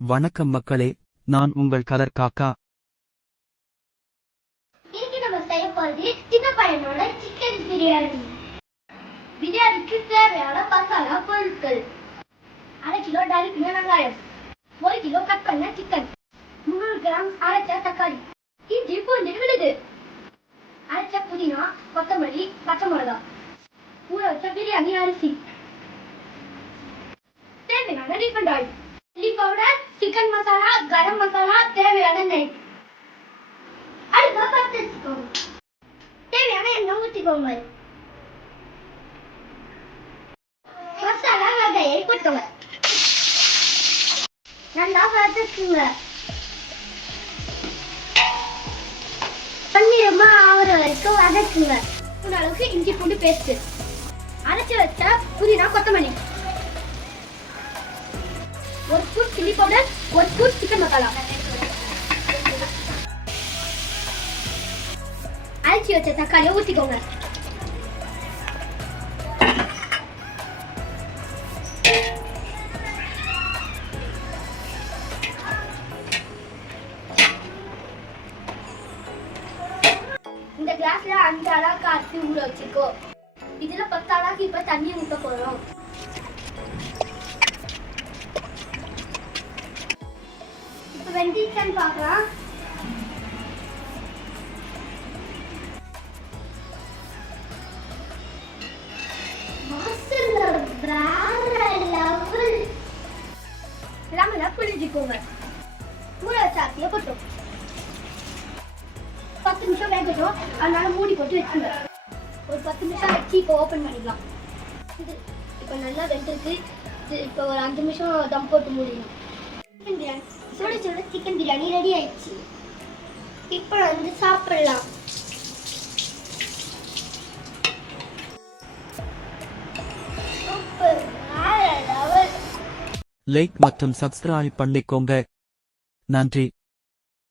வணக்கம் மக்களே, நான் உங்கள் கலர் காக்கா. இன்னைக்கு நம்ம செய்ய போறது சின்ன பையனோட சிக்கன் பிரியாணி. பிரியாணிக்கு தேவையான மசாலா பொருட்கள்: 1/2 கிலோ நறுக்கின வெங்காயம், 1 கிலோ கட் பண்ண சிக்கன், 300 கிராம் அரைச்ச தக்காளி, இஞ்சி பூண்டு விழுது, அரைச்ச புதினா, கொத்தமல்லி, பச்சை மிளகாய், ஊற வச்ச பிரியாணி அரிசி, தேவையான refined oil, chilli powder, chicken masala, garam masala, தேவையான நெய். அடுப்பை பற்ற வச்சுக்கோங்க. தேவையான எண்ணெய் ஊற்றிக்கோங்க. மசாலா வகையை கொட்டுங்க. நல்லா வதக்குங்க. பன்னிரமா ஆகிற வரைக்கும் வதக்குங்க. அளவுக்கு இஞ்சி பூண்டு பேஸ்ட், அரைச்சி வச்ச புதினா கொத்தமல்லி, 1 spoon chilli powder, 1 spoon chicken masala, அரைச்சி வச்ச தக்காளியை ஊற்றிக்கோங்க. இந்த கிளாஸ்ல 5 அழகு அரிசி ஊற வச்சுக்கோ. இதுல 10 அழகு இப்ப தண்ணி ஊற்ற போறோம். இப்ப வெந்திருக்கான்னு பார்க்கலாம். லெமனை புளிஞ்சிக்கோங்க. ஊற வச்ச அரிசியை போட்டோம். 10 நிமிஷம் வேகட்டும். அதனால மூடி போட்டு வச்சுங்க. ஒரு 10 நிமிஷம் வச்சு இப்போ ஓப்பன் பண்ணிக்கலாம். இது இப்போ நல்லா வெந்திருக்கு. இப்போ ஒரு 5 நிமிஷம் தம் போட்டு மூடிடலாம். சிக்கன் பிரியாணி, சுட சுட சிக்கன் பிரியாணி ரெடி ஆயிடுச்சு. இப்போ வந்து சாப்பிடலாம். லைக் மற்றும் சப்ஸ்கிரைப் பண்ணிக்கோங்க. நன்றி.